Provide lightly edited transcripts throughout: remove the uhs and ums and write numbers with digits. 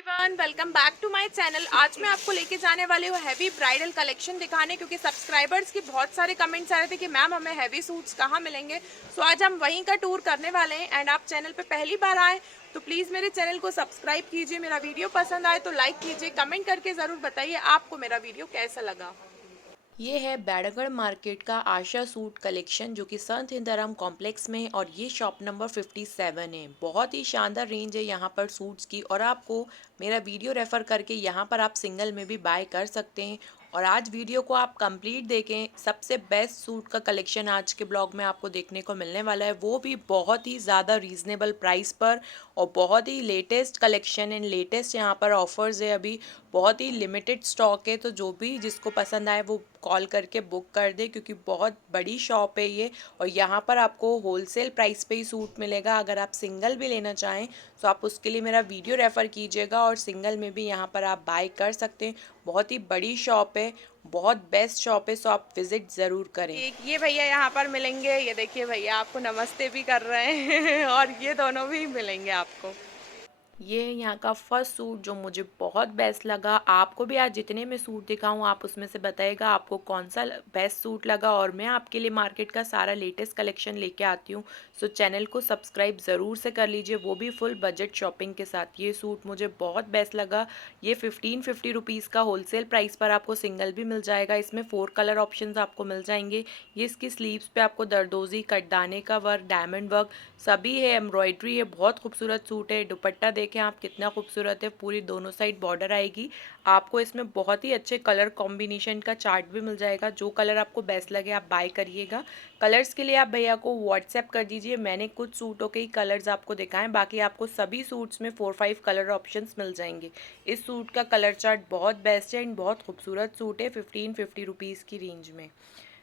Everyone, welcome back to my channel. आज मैं आपको लेके जाने वाली हूँ हैवी ब्राइडल कलेक्शन दिखाने, क्योंकि सब्सक्राइबर्स की बहुत सारे कमेंट्स आ रहे थे कि मैम हमें हैवी सूट्स कहाँ मिलेंगे। सो आज हम वहीं का टूर करने वाले हैं। एंड आप चैनल पे पहली बार आए तो प्लीज़ मेरे चैनल को सब्सक्राइब कीजिए। मेरा वीडियो पसंद आए तो लाइक कीजिए, कमेंट करके ज़रूर बताइए आपको मेरा वीडियो कैसा लगा। ये है बैड़गढ़ मार्केट का आशा सूट कलेक्शन, जो कि संत हिंदाराम कॉम्प्लेक्स में है, और ये शॉप नंबर 57 है। बहुत ही शानदार रेंज है यहाँ पर सूट्स की, और आपको मेरा वीडियो रेफर करके यहाँ पर आप सिंगल में भी बाय कर सकते हैं। और आज वीडियो को आप कंप्लीट देखें, सबसे बेस्ट सूट का कलेक्शन आज के ब्लॉग में आपको देखने को मिलने वाला है, वो भी बहुत ही ज़्यादा रीज़नेबल प्राइस पर, और बहुत ही लेटेस्ट कलेक्शन एंड लेटेस्ट यहाँ पर ऑफर्स है। अभी बहुत ही लिमिटेड स्टॉक है, तो जो भी जिसको पसंद आए वो कॉल करके बुक कर दे, क्योंकि बहुत बड़ी शॉप है ये। और यहाँ पर आपको होलसेल प्राइस पे ही सूट मिलेगा। अगर आप सिंगल भी लेना चाहें तो आप उसके लिए मेरा वीडियो रेफ़र कीजिएगा, और सिंगल में भी यहाँ पर आप बाय कर सकते हैं। बहुत ही बड़ी शॉप है, बहुत बेस्ट शॉप है, सो आप विज़िट ज़रूर करें। ये भैया यहाँ पर मिलेंगे, ये देखिए भैया आपको नमस्ते भी कर रहे हैं और ये दोनों भी मिलेंगे आपको। ये है यहाँ का फर्स्ट सूट जो मुझे बहुत बेस्ट लगा। आपको भी आज जितने मैं सूट दिखाऊँ आप उसमें से बताइएगा आपको कौन सा बेस्ट सूट लगा, और मैं आपके लिए मार्केट का सारा लेटेस्ट कलेक्शन लेके आती हूँ। सो चैनल को सब्सक्राइब ज़रूर से कर लीजिए, वो भी फुल बजट शॉपिंग के साथ। ये सूट मुझे बहुत बेस्ट लगा। ये 1550 रुपीज़ का होलसेल प्राइस पर आपको सिंगल भी मिल जाएगा। इसमें 4 कलर ऑप्शन आपको मिल जाएंगे। ये इसकी स्लीव्स पे आपको दरदोजी, कटदाने का वर्क, डायमंड वर्क सभी है, एम्ब्रॉयडरी है। बहुत खूबसूरत सूट है। दुपट्टा देखें आप कितना खूबसूरत है, पूरी दोनों साइड बॉर्डर आएगी। आपको इसमें बहुत ही अच्छे कलर कॉम्बिनेशन का चार्ट भी मिल जाएगा। जो कलर आपको बेस्ट लगे आप बाय करिएगा। कलर्स के लिए आप भैया को व्हाट्सएप कर दीजिए। मैंने कुछ सूटों के ही कलर्स आपको दिखाएं, बाकी आपको सभी सूट्स में 4-5 कलर ऑप्शंस मिल जाएंगे। इस सूट का कलर चार्ट बहुत बेस्ट है एंड बहुत खूबसूरत सूट है 1550 रुपीज़ की रेंज में।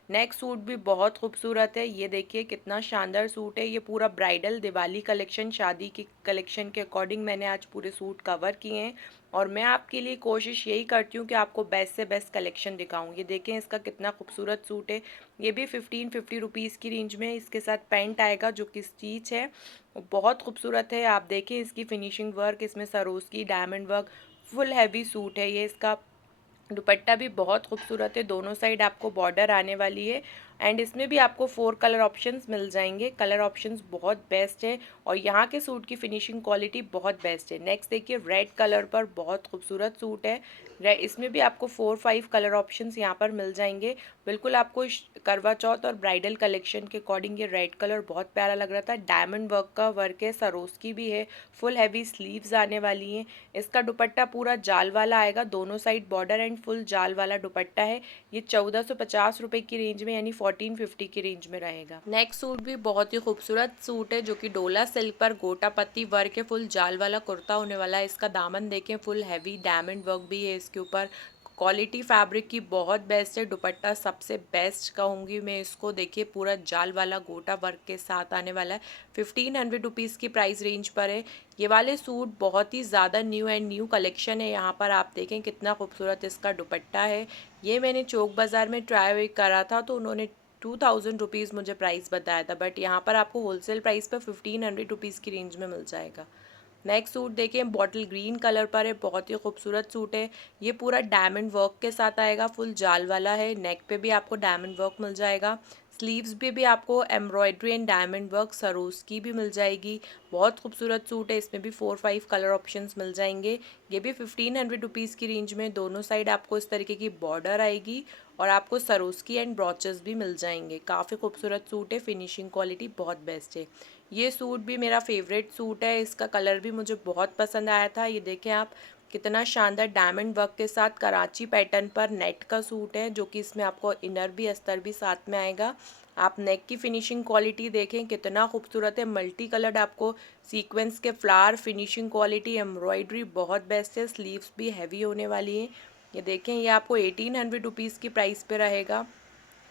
नेक्स्ट सूट भी बहुत खूबसूरत है। ये देखिए कितना शानदार सूट है। ये पूरा ब्राइडल दिवाली कलेक्शन, शादी की कलेक्शन के अकॉर्डिंग मैंने आज पूरे सूट कवर किए हैं, और मैं आपके लिए कोशिश यही करती हूँ कि आपको बेस्ट से बेस्ट कलेक्शन दिखाऊँ। ये देखें इसका कितना खूबसूरत सूट है। ये भी 1550 रुपीज़ की रेंज में। इसके साथ पैंट आएगा जो कि स्टीच है, बहुत खूबसूरत है। आप देखें इसकी फिनिशिंग वर्क, इसमें Swarovski diamond work, full heavy suit है ये। इसका दुपट्टा भी बहुत खूबसूरत है, दोनों साइड आपको बॉर्डर आने वाली है। एंड इसमें भी आपको 4 कलर ऑप्शंस मिल जाएंगे। कलर ऑप्शंस बहुत बेस्ट है, और यहाँ के सूट की फिनिशिंग क्वालिटी बहुत बेस्ट है। नेक्स्ट देखिए रेड कलर पर बहुत खूबसूरत सूट है। इसमें भी आपको 4-5 कलर ऑप्शंस यहाँ पर मिल जाएंगे। बिल्कुल आपको करवा चौथ और ब्राइडल कलेक्शन के अकॉर्डिंग ये रेड कलर बहुत प्यारा लग रहा था। डायमंड वर्क का वर्क है, सरोस्की भी है, फुल हैवी स्लीव्स आने वाली हैं। इसका दुपट्टा पूरा जाल वाला आएगा, दोनों साइड बॉर्डर एंड फुल जाल वाला दुपट्टा है। ये 1450 रुपये की रेंज में, यानी 1450 की रेंज में रहेगा। नेक्स्ट सूट भी बहुत ही खूबसूरत सूट है, जो कि डोला सिल्क पर गोटा पत्ती वर्क है, फुल जाल वाला कुर्ता होने वाला है। इसका दामन देखें, फुल हैवी डायमंड वर्क भी है इसके ऊपर। क्वालिटी फैब्रिक की बहुत बेस्ट है। दुपट्टा सबसे बेस्ट कहूँगी मैं इसको। देखिए पूरा जाल वाला गोटा वर्क के साथ आने वाला है। 1500 रुपीज़ की प्राइस रेंज पर है। ये वाले सूट बहुत ही ज़्यादा न्यू एंड न्यू कलेक्शन है। यहाँ पर आप देखें कितना खूबसूरत इसका दुपट्टा है। ये मैंने चौक बाज़ार में ट्राई करा था, तो उन्होंने 2000 रुपीज़ मुझे प्राइस बताया था, बट यहाँ पर आपको होलसेल प्राइस पर 1500 रुपीज़ की रेंज में मिल जाएगा। नेक्स्ट सूट देखें, बॉटल ग्रीन कलर पर है, बहुत ही खूबसूरत सूट है। ये पूरा डायमंड वर्क के साथ आएगा, फुल जाल वाला है। नेक पे भी आपको डायमंड वर्क मिल जाएगा। स्लीव्स पे भी आपको embroidery and diamond work Saroj की भी मिल जाएगी। बहुत खूबसूरत सूट है। इसमें भी 4-5 कलर ऑप्शंस मिल जाएंगे। ये भी 1500 रुपीज़ की रेंज में। दोनों साइड आपको इस तरीके की बॉर्डर आएगी, और आपको सरोस्की एंड ब्रॉचेस भी मिल जाएंगे। काफ़ी खूबसूरत सूट है, फिनिशिंग क्वालिटी बहुत बेस्ट है। ये सूट भी मेरा फेवरेट सूट है। इसका कलर भी मुझे बहुत पसंद आया था। ये देखें आप कितना शानदार डायमंड वर्क के साथ कराची पैटर्न पर नेट का सूट है, जो कि इसमें आपको इनर भी अस्तर भी साथ में आएगा। आप नेक की फिनिशिंग क्वालिटी देखें कितना खूबसूरत है। मल्टी कलर्ड आपको सीक्वेंस के फ्लावर, फिनिशिंग क्वालिटी, एम्ब्रॉयडरी बहुत बेस्ट है। स्लीव्स भी हैवी होने वाली हैं। ये देखें, ये आपको 1800 रुपीज़ की प्राइस पे रहेगा।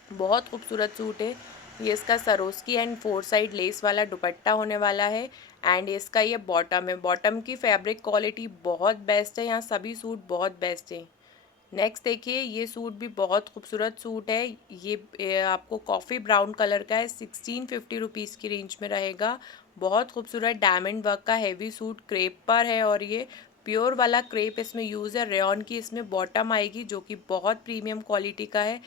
बहुत खूबसूरत सूट है। ये इसका सरोस्की एंड 4 साइड लेस वाला दुपट्टा होने वाला है, एंड इसका ये बॉटम है। बॉटम की फैब्रिक क्वालिटी बहुत बेस्ट है। यहाँ सभी सूट बहुत बेस्ट हैं। नेक्स्ट देखिए, ये सूट भी बहुत खूबसूरत सूट है। ये आपको कॉफ़ी ब्राउन कलर का है, 1650 रुपीज़ की रेंज में रहेगा। बहुत खूबसूरत डायमंड वर्क का हैवी सूट क्रेप पर है, और ये प्योर वाला क्रेप इसमें यूज़ है, रेयॉन की इसमें बॉटम आएगी जो कि बहुत प्रीमियम क्वालिटी का है।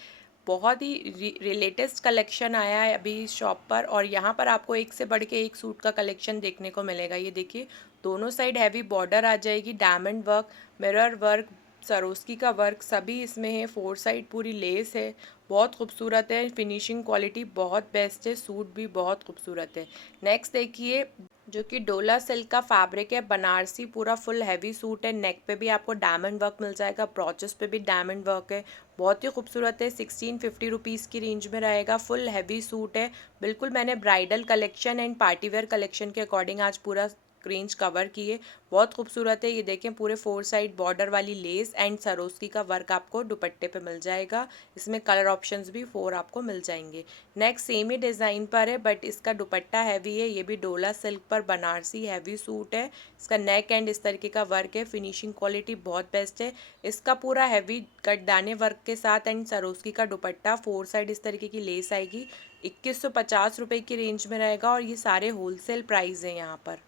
बहुत ही लेटेस्ट कलेक्शन आया है अभी इस शॉप पर, और यहाँ पर आपको एक से बढ़ के एक सूट का कलेक्शन देखने को मिलेगा। ये देखिए दोनों साइड हैवी बॉर्डर आ जाएगी, diamond work, mirror work, Swarovski का वर्क सभी इसमें है, फोर साइड पूरी लेस है, बहुत खूबसूरत है। फिनिशिंग क्वालिटी बहुत बेस्ट है, सूट भी बहुत खूबसूरत है। नेक्स्ट देखिए जो कि डोला सिल्क का फैब्रिक है, बनारसी पूरा फुल हैवी सूट है। नेक पे भी आपको डायमंड वर्क मिल जाएगा, ब्रॉचेस पे भी डायमंड वर्क है, बहुत ही खूबसूरत है। 1650 रुपीज़ की रेंज में रहेगा, फुल हैवी सूट है। बिल्कुल मैंने bridal collection and partywear collection के अकॉर्डिंग आज पूरा रेंज कवर की है, बहुत खूबसूरत है। ये देखें पूरे फोर साइड बॉर्डर वाली लेस एंड सरोस्की का वर्क आपको दुपट्टे पे मिल जाएगा। इसमें कलर ऑप्शंस भी 4 आपको मिल जाएंगे। नेक्स्ट सेम ही डिज़ाइन पर है बट इसका दुपट्टा हैवी है, ये भी डोला सिल्क पर बनारसी हैवी सूट है। इसका नेक एंड इस तरीके का वर्क है, फिनिशिंग क्वालिटी बहुत बेस्ट है। इसका पूरा हैवी कटदाने वर्क के साथ एंड सरोस्की का दुपट्टा, फोर साइड इस तरीके की लेस आएगी। 2150 रुपये की रेंज में रहेगा और ये सारे होलसेल प्राइस हैं यहाँ पर।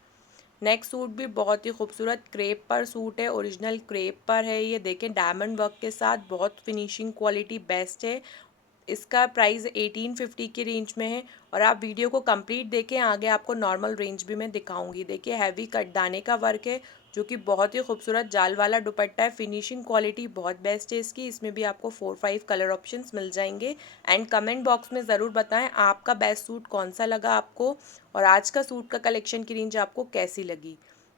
नेक्स्ट सूट भी बहुत ही खूबसूरत क्रेप पर सूट है, ओरिजिनल क्रेप पर है। ये देखें डायमंड वर्क के साथ, बहुत फिनिशिंग क्वालिटी बेस्ट है। इसका प्राइस 1850 की रेंज में है। और आप वीडियो को कंप्लीट देखें, आगे आपको नॉर्मल रेंज भी मैं दिखाऊंगी। देखिए हैवी कटदाने का वर्क है जो कि बहुत ही खूबसूरत जाल वाला दुपट्टा है, फिनिशिंग क्वालिटी बहुत बेस्ट है इसकी। इसमें भी आपको 4-5 कलर ऑप्शंस मिल जाएंगे। एंड कमेंट बॉक्स में ज़रूर बताएं आपका बेस्ट सूट कौन सा लगा आपको, और आज का सूट का कलेक्शन की रेंज आपको कैसी लगी।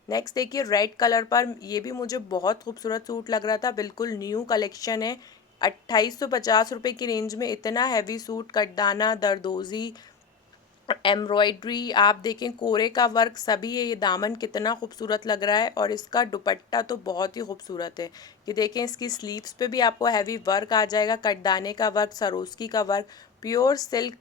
नेक्स्ट देखिए रेड कलर पर, ये भी मुझे बहुत खूबसूरत सूट लग रहा था, बिल्कुल न्यू कलेक्शन है। 2850 रुपये की रेंज में इतना हैवी सूट, कटदाना, दरदोजी, एम्ब्रॉयड्री, आप देखें कोरे का वर्क सभी है। ये दामन कितना खूबसूरत लग रहा है और इसका दुपट्टा तो बहुत ही खूबसूरत है। ये देखें इसकी स्लीव्स पे भी आपको हैवी वर्क आ जाएगा, कटदाने का वर्क, सरोस्की का वर्क, प्योर सिल्क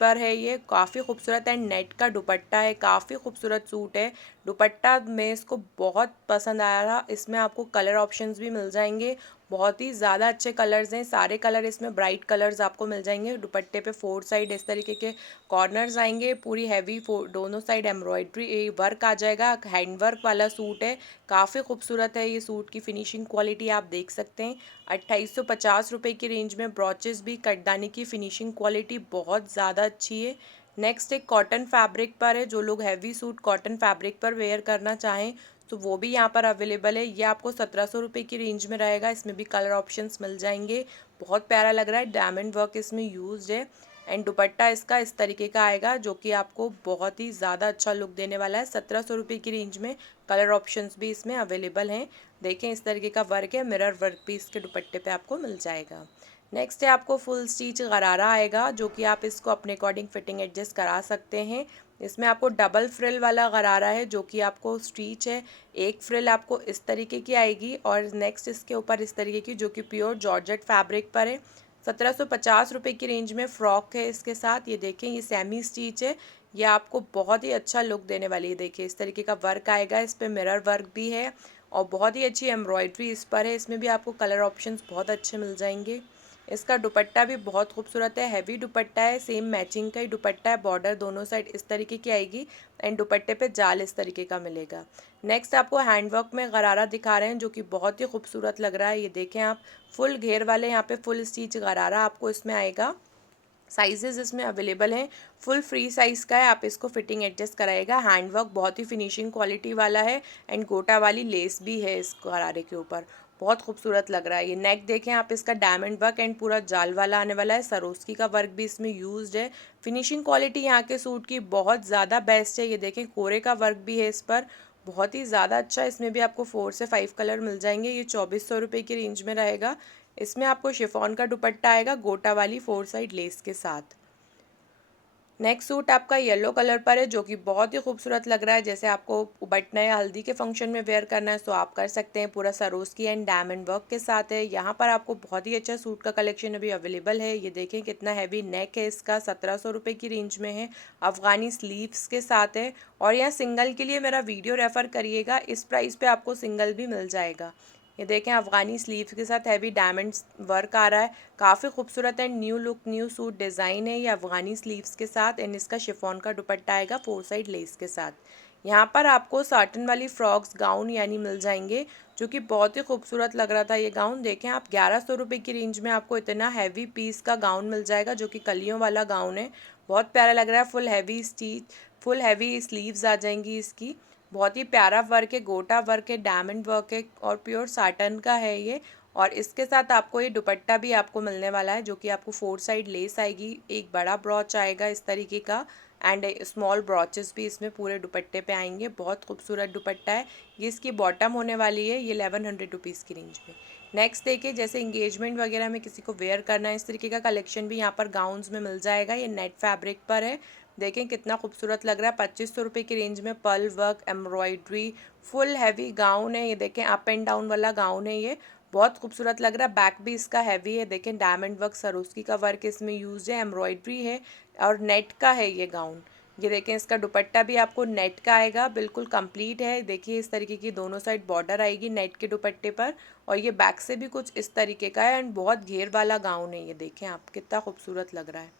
पर है। ये काफ़ी खूबसूरत एंड नेट का दुपट्टा है, काफ़ी खूबसूरत सूट है। दुपट्टा में इसको बहुत पसंद आया था। इसमें आपको कलर ऑप्शंस भी मिल जाएंगे, बहुत ही ज़्यादा अच्छे कलर्स हैं, सारे कलर इसमें ब्राइट कलर्स आपको मिल जाएंगे। दुपट्टे पे फोर साइड इस तरीके के कॉर्नर्स आएंगे, पूरी हैवी दोनों साइड एम्ब्रॉयड्री वर्क आ जाएगा, हैंड वर्क वाला सूट है, काफ़ी खूबसूरत है। ये सूट की फिनिशिंग क्वालिटी आप देख सकते हैं। 2850 रुपये की रेंज में, ब्रॉचेस भी, कटदाने की फिनिशिंग क्वालिटी बहुत ज़्यादा अच्छी है। नेक्स्ट एक कॉटन फैब्रिक पर है, जो लोग हैवी सूट कॉटन फैब्रिक पर वेयर करना चाहें तो वो भी यहाँ पर अवेलेबल है। ये आपको 1700 रुपये की रेंज में रहेगा, इसमें भी कलर ऑप्शंस मिल जाएंगे। बहुत प्यारा लग रहा है, डायमंड वर्क इसमें यूज्ड है एंड दुपट्टा इसका इस तरीके का आएगा जो कि आपको बहुत ही ज़्यादा अच्छा लुक देने वाला है। 1700 रुपये की रेंज में कलर ऑप्शंस भी इसमें अवेलेबल हैं। देखें इस तरीके का वर्क है, मिरर वर्क भी इसके दुपट्टे पे आपको मिल जाएगा। नेक्स्ट है आपको फुल स्टिच गरारा आएगा जो कि आप इसको अपने अकॉर्डिंग फिटिंग एडजस्ट करा सकते हैं। इसमें आपको डबल फ्रिल वाला गरारा है जो कि आपको स्टिच है, एक फ्रिल आपको इस तरीके की आएगी और नेक्स्ट इसके ऊपर इस तरीके की, जो कि प्योर जॉर्जेट फैब्रिक पर है। 1750 रुपये की रेंज में फ्रॉक है इसके साथ। ये देखें ये सेमी स्टिच है, ये आपको बहुत ही अच्छा लुक देने वाली है। देखिए इस तरीके का वर्क आएगा, इस पर मिरर वर्क भी है और बहुत ही अच्छी एम्ब्रॉयड्री इस पर है। इसमें भी आपको कलर ऑप्शंस बहुत अच्छे मिल जाएंगे। इसका दुपट्टा भी बहुत खूबसूरत है, हैवी दुपट्टा है, सेम मैचिंग का ही दुपट्टा है। बॉर्डर दोनों साइड इस तरीके की आएगी एंड दुपट्टे पे जाल इस तरीके का मिलेगा। नेक्स्ट आपको हैंडवर्क में गरारा दिखा रहे हैं जो कि बहुत ही खूबसूरत लग रहा है। ये देखें आप, फुल घेर वाले यहाँ पे फुल स्टिच गरारा आपको इसमें आएगा। साइजेस इसमें अवेलेबल हैं, फुल फ्री साइज़ का है, आप इसको फिटिंग एडजस्ट कराएगा। हैंडवर्क बहुत ही फिनिशिंग क्वालिटी वाला है एंड गोटा वाली लेस भी है इस गरारे के ऊपर, बहुत खूबसूरत लग रहा है। ये नेक देखें आप, इसका डायमंड वर्क एंड पूरा जाल वाला आने वाला है, सरोस्की का वर्क भी इसमें यूज्ड है। फिनिशिंग क्वालिटी यहाँ के सूट की बहुत ज़्यादा बेस्ट है। ये देखें कोरे का वर्क भी है इस पर, बहुत ही ज़्यादा अच्छा। इसमें भी आपको 4 से 5 कलर मिल जाएंगे। ये 2400 रुपये की रेंज में रहेगा। इसमें आपको शिफॉन का दुपट्टा आएगा गोटा वाली फोर साइड लेस के साथ। नेक्स्ट सूट आपका येलो कलर पर है जो कि बहुत ही खूबसूरत लग रहा है। जैसे आपको बटना या हल्दी के फंक्शन में वेयर करना है तो आप कर सकते हैं। पूरा सरोस्की एंड डायमंड वर्क के साथ है। यहाँ पर आपको बहुत ही अच्छा सूट का कलेक्शन अभी अवेलेबल है। ये देखें कितना हैवी नेक है इसका, 1700 रुपये की रेंज में है, अफगानी स्लीव्स के साथ है। और यहाँ सिंगल के लिए मेरा वीडियो रेफ़र करिएगा, इस प्राइस पे आपको सिंगल भी मिल जाएगा। ये देखें अफगानी स्लीव्स के साथ हैवी डायमंड वर्क आ रहा है, काफ़ी खूबसूरत and new look new suit design है ये अफगानी स्लीव्स के साथ। एंड इसका शिफॉन का दुपट्टा आएगा फोर साइड लेस के साथ। यहाँ पर आपको साटन वाली फ्रॉक्स गाउन यानी मिल जाएंगे, जो कि बहुत ही खूबसूरत लग रहा था ये गाउन। देखें आप 1100 रुपये की रेंज में आपको इतना हैवी पीस का गाउन मिल जाएगा, जो कि कलियों वाला गाउन है। बहुत प्यारा लग रहा है। फुल हैवी स्लीव्स आ जाएंगी इसकी। बहुत ही प्यारा वर्क है, गोटा वर्क है, डायमंड वर्क है और प्योर साटन का है ये। और इसके साथ आपको ये दुपट्टा भी आपको मिलने वाला है, जो कि आपको 4 साइड लेस आएगी, एक बड़ा ब्रॉच आएगा इस तरीके का एंड स्मॉल ब्रॉचेस भी इसमें पूरे दुपट्टे पे आएंगे। बहुत खूबसूरत दुपट्टा है। ये इसकी बॉटम होने वाली है, ये 1100 रुपीज़ की रेंज में। नेक्स्ट देखिए, जैसे इंगेजमेंट वगैरह में किसी को वेयर करना है, इस तरीके का कलेक्शन भी यहाँ पर गाउन्स में मिल जाएगा। ये नेट फैब्रिक पर है। देखें कितना खूबसूरत लग रहा है। 2500 रुपये की रेंज में pearl work, embroidery, full heavy gown है। ये देखें अप एंड डाउन वाला गाउन है ये। बहुत खूबसूरत लग रहा है। बैक भी इसका हैवी है। देखें डायमंड वर्क, सरोस्की का वर्क इसमें यूज है, एम्ब्रॉयड्री है और नेट का है ये गाउन। ये देखें इसका दुपट्टा भी आपको नेट का आएगा, बिल्कुल कंप्लीट है। देखिए इस तरीके की दोनों साइड बॉर्डर आएगी नेट के दुपट्टे पर। और ये बैक से भी कुछ इस तरीके का है एंड बहुत घेर वाला गाउन है ये। देखें आप कितना खूबसूरत लग रहा है।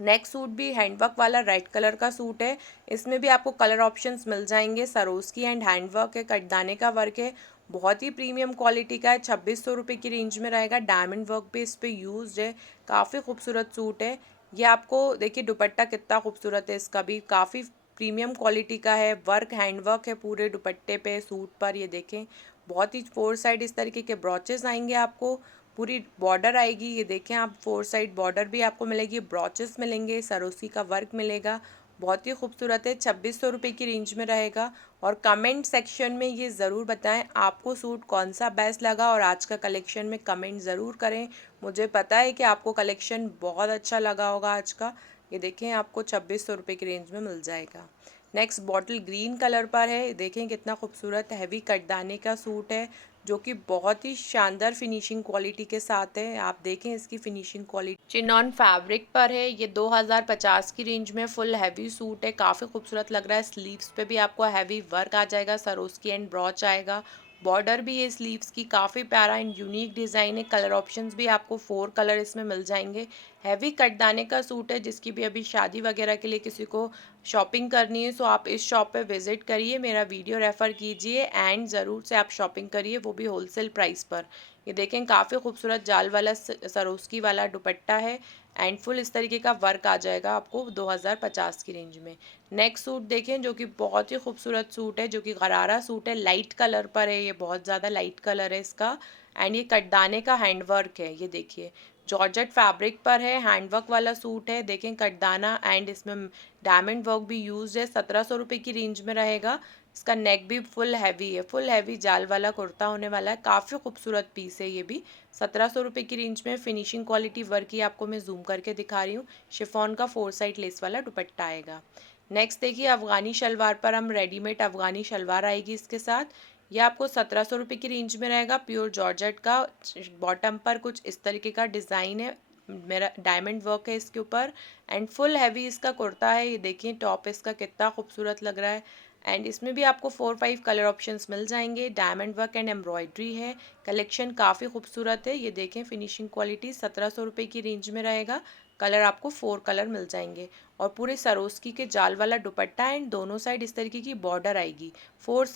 नेक्स्ट सूट भी हैंडवर्क वाला रेड कलर का सूट है। इसमें भी आपको कलर ऑप्शंस मिल जाएंगे। सरोस्की एंड हैंडवर्क है, कटदाने का वर्क है, बहुत ही प्रीमियम क्वालिटी का है। 2600 रुपये की रेंज में रहेगा। डायमंड वर्क भी इस पर यूज है। काफ़ी खूबसूरत सूट है ये। आपको देखिए दुपट्टा कितना खूबसूरत है, इसका भी काफ़ी प्रीमियम क्वालिटी का है। वर्क हैंडवर्क है पूरे दुपट्टे पे, सूट पर। ये देखें बहुत ही 4 साइड इस तरीके के ब्रॉचेस आएंगे आपको। पूरी बॉर्डर आएगी। ये देखें आप 4 साइड बॉर्डर भी आपको मिलेगी, ब्रॉचेस मिलेंगे, सरोसी का वर्क मिलेगा। बहुत ही खूबसूरत है। 2600 रुपये की रेंज में रहेगा। और कमेंट सेक्शन में ये ज़रूर बताएं आपको सूट कौन सा बेस्ट लगा, और आज का कलेक्शन में कमेंट ज़रूर करें। मुझे पता है कि आपको कलेक्शन बहुत अच्छा लगा होगा आज का। ये देखें आपको 2600 रुपये की रेंज में मिल जाएगा। नेक्स्ट बॉटल ग्रीन कलर पर है। देखें कितना खूबसूरत हैवी कटदाने का सूट है, जो कि बहुत ही शानदार फिनिशिंग क्वालिटी के साथ है। आप देखें इसकी फिनिशिंग क्वालिटी। चिनॉन फैब्रिक पर है। ये 2050 की रेंज में फुल हैवी सूट है। काफ़ी खूबसूरत लग रहा है। स्लीव्स पे भी आपको हैवी वर्क आ जाएगा, सरोस्की एंड ब्रॉच आएगा। बॉर्डर भी है स्लीव्स की, काफ़ी प्यारा एंड यूनिक डिज़ाइन है। कलर ऑप्शंस भी आपको 4 कलर इसमें मिल जाएंगे। हैवी कटदाने का सूट है, जिसकी भी अभी शादी वगैरह के लिए किसी को शॉपिंग करनी है, सो आप इस शॉप पे विज़िट करिए, मेरा वीडियो रेफ़र कीजिए एंड ज़रूर से आप शॉपिंग करिए, वो भी होलसेल प्राइस पर। ये देखें काफ़ी खूबसूरत जाल वाला सरोस्की वाला दुपट्टा है एंड फुल इस तरीके का वर्क आ जाएगा आपको 2050 की रेंज में। नेक्स्ट सूट देखें, जो कि बहुत ही खूबसूरत सूट है, जो कि गरारा सूट है, लाइट कलर पर है। ये बहुत ज़्यादा लाइट कलर है इसका एंड ये कटदाने का हैंडवर्क है। ये देखिए जॉर्जेट फैब्रिक पर है, हैंडवर्क वाला सूट है। देखें कटदाना एंड इसमें डायमंड वर्क भी यूज है। 1700 रुपये की रेंज में रहेगा। इसका नेक भी फुल हैवी है, फुल हैवी जाल वाला कुर्ता होने वाला है। काफ़ी खूबसूरत पीस है ये भी। 1700 रुपये की रेंज में फिनिशिंग क्वालिटी वर्क की आपको मैं जूम करके दिखा रही हूँ। शिफॉन का 4 साइड लेस वाला दुपट्टा आएगा। नेक्स्ट देखिए अफगानी शलवार पर हम रेडीमेड अफगानी शलवार आएगी इसके साथ। ये आपको 1700 रुपये की रेंज में रहेगा। प्योर जॉर्जेट का बॉटम पर कुछ इस तरीके का डिज़ाइन है, मेरा डायमंड वर्क है इसके ऊपर एंड फुल हैवी इसका कुर्ता है। ये देखिए टॉप इसका कितना खूबसूरत लग रहा है एंड इसमें भी आपको 4-5 कलर ऑप्शंस मिल जाएंगे। डायमंड वर्क एंड एम्ब्रॉयड्री है। कलेक्शन काफ़ी खूबसूरत है। ये देखें फिनिशिंग क्वालिटी 1700 रुपये की रेंज में रहेगा। कलर आपको 4 कलर मिल जाएंगे और पूरे सरोस्की के जाल वाला दुपट्टा एंड दोनों साइड इस तरीके की बॉर्डर आएगी। 4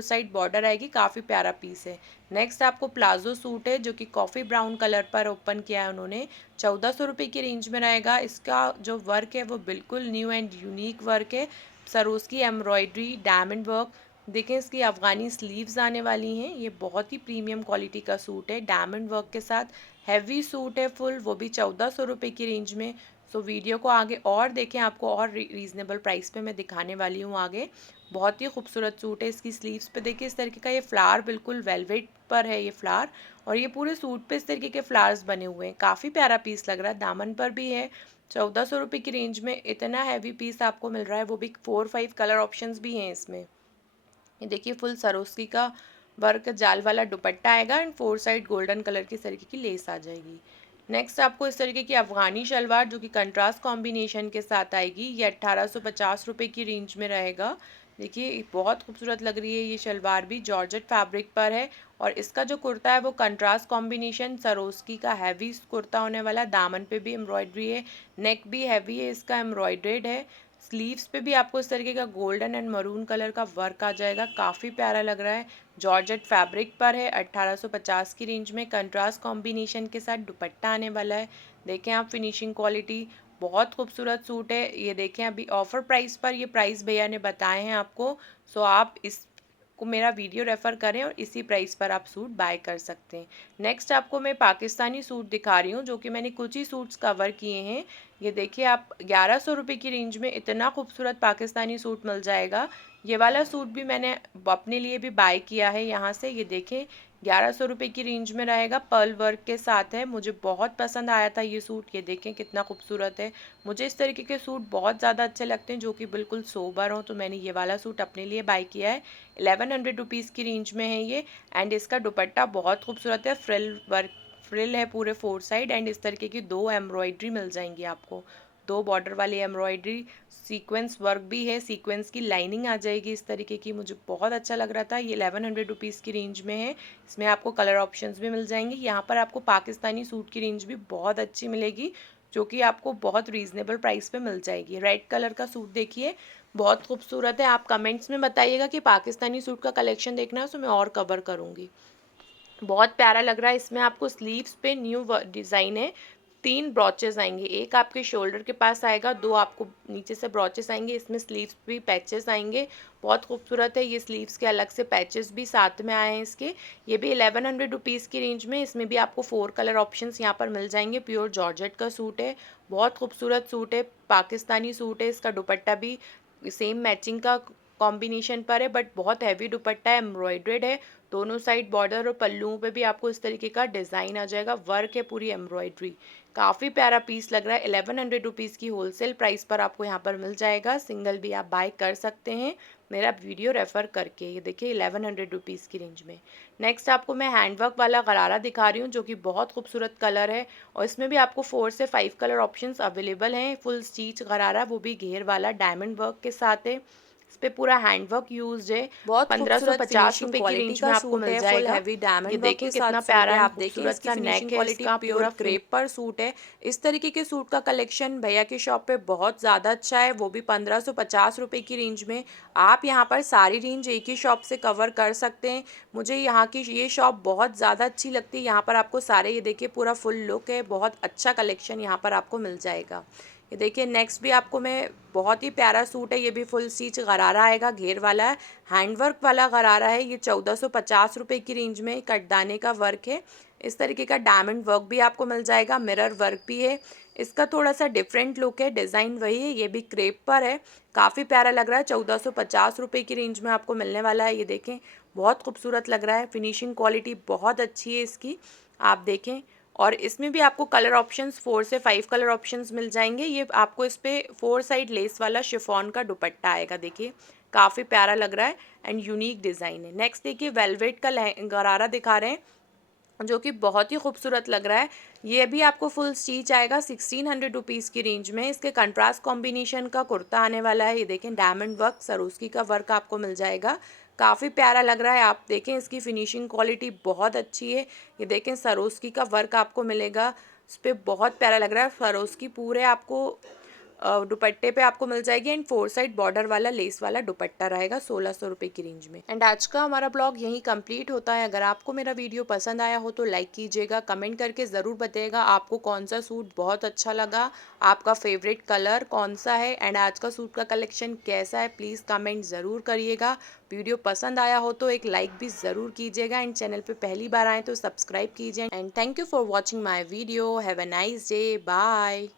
साइड बॉर्डर आएगी। काफ़ी प्यारा पीस है। नेक्स्ट आपको प्लाजो सूट है, जो कि कॉफ़ी ब्राउन कलर पर ओपन किया है उन्होंने। 1400 रुपये की रेंज में रहेगा। इसका जो वर्क है वो बिल्कुल न्यू एंड यूनिक वर्क है। Swarovski embroidery, diamond work. देखें इसकी अफ़गानी स्लीव्स आने वाली हैं। ये बहुत ही प्रीमियम क्वालिटी का सूट है, डायमंड वर्क के साथ हैवी सूट है फुल, वो भी 1400 रुपये की रेंज में। सो वीडियो को आगे और देखें, आपको और रीज़नेबल प्राइस पे मैं दिखाने वाली हूँ आगे। बहुत ही खूबसूरत सूट है। इसकी स्लीव्स पे देखिए इस तरीके का ये फ्लावर, बिल्कुल वेलवेट पर है ये फ्लावर और ये पूरे सूट पे इस तरीके के फ्लावर्स बने हुए हैं। काफ़ी प्यारा पीस लग रहा है। दामन पर भी है। 1400 रुपये की रेंज में इतना हैवी पीस आपको मिल रहा है, वो भी 4-5 कलर ऑप्शंस भी हैं इसमें। ये देखिए फुल सरोस्की का वर्क जाल वाला दुपट्टा आएगा एंड 4 साइड गोल्डन कलर की इस तरीके की लेस आ जाएगी। नेक्स्ट आपको इस तरीके की अफगानी शलवार, जो कि कंट्रास्ट कॉम्बिनेशन के साथ आएगी। ये 1850 रुपये की रेंज में रहेगा। देखिए बहुत खूबसूरत लग रही है ये शलवार भी। जॉर्जेट फैब्रिक पर है और इसका जो कुर्ता है वो कंट्रास्ट कॉम्बिनेशन सरोस्की का हैवी कुर्ता होने वाला है। दामन पे भी एम्ब्रॉयडरी है, नेक भी हैवी है इसका, एम्ब्रॉयड्रेड है। स्लीव्स पे भी आपको इस तरीके का गोल्डन एंड मरून कलर का वर्क आ जाएगा, काफ़ी प्यारा लग रहा है। जॉर्जेट फैब्रिक पर है, 1850 की रेंज में कंट्रास्ट कॉम्बिनेशन के साथ दुपट्टा आने वाला है। देखें आप फिनिशिंग क्वालिटी, बहुत खूबसूरत सूट है। ये देखें अभी ऑफर प्राइस पर ये प्राइस भैया ने बताए हैं आपको, सो आप इस को मेरा वीडियो रेफ़र करें और इसी प्राइस पर आप सूट बाय कर सकते हैं। नेक्स्ट आपको मैं पाकिस्तानी सूट दिखा रही हूँ, जो कि मैंने कुछ ही सूट्स कवर किए हैं। ये देखिए आप 1100 रुपये की रेंज में इतना खूबसूरत पाकिस्तानी सूट मिल जाएगा। ये वाला सूट भी मैंने अपने लिए भी बाय किया है यहाँ से। ये देखें 1100 रुपये की रेंज में रहेगा, पर्ल वर्क के साथ है। मुझे बहुत पसंद आया था ये सूट। ये देखें कितना खूबसूरत है। मुझे इस तरीके के सूट बहुत ज़्यादा अच्छे लगते हैं जो कि बिल्कुल सोबर हों, तो मैंने ये वाला सूट अपने लिए बाय किया है। 1100 रुपीज़ की रेंज में है ये। एंड इसका दुपट्टा बहुत खूबसूरत है, फ्रिल है पूरे 4 साइड एंड इस तरीके की 2 एम्ब्रॉयडरी मिल जाएंगी आपको, 2 बॉर्डर वाली एम्ब्रॉयडरी, सीक्वेंस वर्क भी है, सीक्वेंस की लाइनिंग आ जाएगी इस तरीके की। मुझे बहुत अच्छा लग रहा था। ये 1100 रुपीज़ की रेंज में है। इसमें आपको कलर ऑप्शंस भी मिल जाएंगे। यहाँ पर आपको पाकिस्तानी सूट की रेंज भी बहुत अच्छी मिलेगी, जो कि आपको बहुत रीज़नेबल प्राइस पे मिल जाएगी। रेड कलर का सूट देखिए, बहुत खूबसूरत है। आप कमेंट्स में बताइएगा कि पाकिस्तानी सूट का कलेक्शन देखना है, तो मैं और कवर करूँगी। बहुत प्यारा लग रहा है। इसमें आपको स्लीव्स पे न्यू डिज़ाइन है, 3 ब्रॉचेस आएंगे, एक आपके शोल्डर के पास आएगा, 2 आपको नीचे से ब्रॉचेस आएंगे। इसमें स्लीव्स भी पैचेस आएंगे, बहुत खूबसूरत है। ये स्लीव्स के अलग से पैचेस भी साथ में आए हैं इसके। ये भी 1100 रुपीज़ की रेंज में। इसमें भी आपको 4 कलर ऑप्शंस यहाँ पर मिल जाएंगे। प्योर जॉर्जेट का सूट है, बहुत खूबसूरत सूट है, पाकिस्तानी सूट है। इसका दुपट्टा भी सेम मैचिंग का कॉम्बिनेशन पर है, बट बहुत हैवी दुपट्टा है, एम्ब्रॉयड्रेड है। दोनों साइड बॉर्डर और पल्लुओं पे भी आपको इस तरीके का डिज़ाइन आ जाएगा, वर्क है पूरी एम्ब्रॉयड्री। काफ़ी प्यारा पीस लग रहा है। 1100 रुपीज़ की होलसेल प्राइस पर आपको यहाँ पर मिल जाएगा। सिंगल भी आप बाय कर सकते हैं मेरा वीडियो रेफ़र करके। ये देखिए 1100 रुपीज़ की रेंज में। नेक्स्ट आपको मैं हैंडवर्क वाला गरारा दिखा रही हूँ, जो कि बहुत खूबसूरत कलर है और इसमें भी आपको 4 से 5 कलर ऑप्शंस अवेलेबल हैं। फुल स्टीच गरारा, वो भी घेर वाला डायमंड वर्क के साथ है। इस पे पूरा हैंडवर्क यूज्ड है। बहुत खूबसूरत 1550 फिनिशिंग रुपए की क्वालिटी रेंज में का आपको सूट मिल है, फुल जाएगा। हैवी ये डायमंड वर्क देखें के साथ कितना सूट प्यारा है। एंड आप देखें खूबसूरत इसकी सा नेक फिनिशिंग है क्वालिटी इसका प्योर पूरा क्रेप पर सूट है। इस तरीके के सूट का कलेक्शन भैया की शॉप पे बहुत ज़्यादा अच्छा है, वो भी 1550 रुपये की रेंज में। आप यहाँ पर सारी रेंज एक ही शॉप से कवर कर सकते हैं। मुझे यहाँ की ये शॉप बहुत ज़्यादा अच्छी लगती है। यहाँ पर आपको सारे, ये देखिए पूरा फुल लुक है, बहुत अच्छा कलेक्शन यहाँ पर आपको मिल जाएगा। ये देखिए नेक्स्ट भी आपको मैं, बहुत ही प्यारा सूट है, ये भी फुल स्टिच गरारा आएगा, घेर वाला है, हैंडवर्क वाला गरारा है। ये 1450 रुपये की रेंज में कटदाने का वर्क है। इस तरीके का डायमंड वर्क भी आपको मिल जाएगा, मिरर वर्क भी है। इसका थोड़ा सा डिफरेंट लुक है, डिज़ाइन वही है, ये भी क्रेप पर है। काफ़ी प्यारा लग रहा है। 1450 रुपये की रेंज में आपको मिलने वाला है। ये देखें बहुत खूबसूरत लग रहा है, फिनिशिंग क्वालिटी बहुत अच्छी है इसकी, आप देखें। और इसमें भी आपको कलर ऑप्शंस 4 से 5 कलर ऑप्शंस मिल जाएंगे। ये आपको इस पे 4 साइड लेस वाला शिफॉन का दुपट्टा आएगा, देखिए काफ़ी प्यारा लग रहा है एंड यूनिक डिज़ाइन है। नेक्स्ट देखिए वेलवेट का गरारा दिखा रहे हैं, जो कि बहुत ही खूबसूरत लग रहा है। ये भी आपको फुल स्टिच आएगा 1600 रुपीज़ की रेंज में। इसके कंट्रास्ट कॉम्बिनेशन का कुर्ता आने वाला है। ये देखें डायमंड वर्क, सरोस्की का वर्क आपको मिल जाएगा, काफ़ी प्यारा लग रहा है। आप देखें इसकी फिनिशिंग क्वालिटी बहुत अच्छी है। ये देखें सरोस्की का वर्क आपको मिलेगा, उस पर बहुत प्यारा लग रहा है। सरोस्की पूरे आपको दुपट्टे पे आपको मिल जाएगी एंड 4 साइड बॉर्डर वाला लेस वाला दुपट्टा रहेगा 1600 रुपये की रेंज में। एंड आज का हमारा ब्लॉग यहीं कंप्लीट होता है। अगर आपको मेरा वीडियो पसंद आया हो तो लाइक कीजिएगा, कमेंट करके ज़रूर बताइएगा आपको कौन सा सूट बहुत अच्छा लगा, आपका फेवरेट कलर कौन सा है एंड आज का सूट का कलेक्शन कैसा है, प्लीज़ कमेंट ज़रूर करिएगा। वीडियो पसंद आया हो तो एक लाइक भी ज़रूर कीजिएगा एंड चैनल पे पहली बार आए तो सब्सक्राइब कीजिए। And thank you for watching my video. Have a nice day, bye.